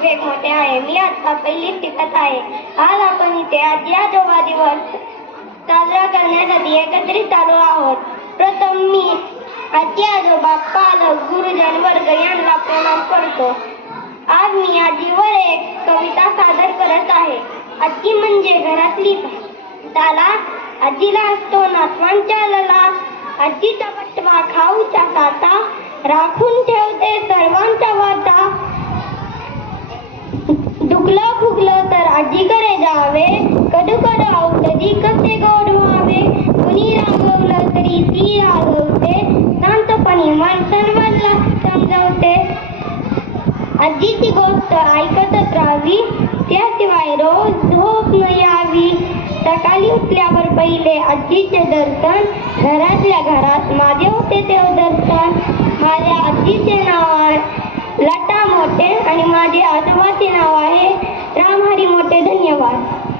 वेग मोठे आहे. मी आता पहिलीच शिकत आहे. आज आपण इथे आजी आजोबा दिवस साजरा करण्यासाठी एकत्रित आलो आहोत. प्रथम मी आजी आजोबा पालक गुरुजन वर्ग यांना प्रणाम करतो. आज मी आजीवर एक कविता सादर करत आहे. आजी म्हणजे घरातली त्याला आजीला असतो नातवांच्या लला आजीचा पटवा खाऊचा ताटा राखून ठेवते सर्वांचा वाटा. दुखलं फुगलं तर आजीकडे जावे. कडू कडू औषधी कसे गोड व्हावे? कुणी रागवलं तरी ती रागवते. शांतपणे मन सर्वांना समजवते. आजीची गोष्ट ऐकतच राहावी. त्याशिवाय रोज झोप न यावी. सकाळी उठल्यावर पहिले आजीचे दर्शन. घरातल्या घरात माझे होते देव home.